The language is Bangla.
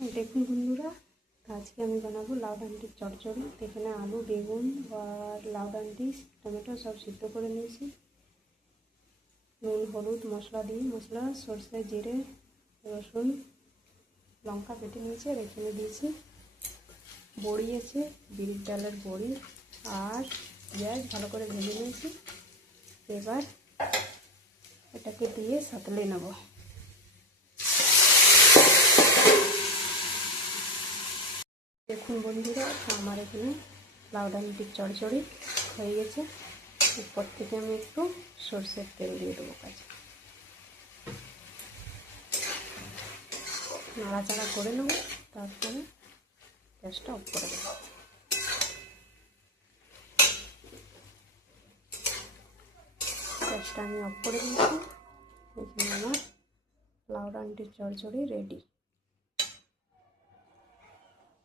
দেখুন বন্ধুরা, আজকে আমি বানাবো লাউ ডাঁটির চচ্চড়ি। এখানে আলু, বেগুন আর লাউ ডাঁটি, টমেটো সব সিদ্ধ করে নিয়েছি। নুন, হলুদ, মশলা দিয়ে সরষে, জিরে, রসুন, লঙ্কা বেটে নিয়েছি আর এখানে দিয়েছি। বড়ি আছে, বিরির ডালের বড়ি আর পেঁয়াজ ভালো করে ভেজে নিয়েছি। এবার এটাকে দিয়ে সাঁতলে নেব। দেখুন বন্ধুরা, আমার এখানে লাউ ডাঁটির চচ্চড়ি হয়ে গেছে। উপর থেকে আমি একটু সরষের তেল দিয়ে দেবো কাছে, নাড়াচাড়া করে নেব। তারপরে গ্যাসটা অফ করে দেবো। গ্যাসটা আমি অফ করে দিয়েছি। এখানে আমার লাউ ডাঁটির চচ্চড়ি রেডি।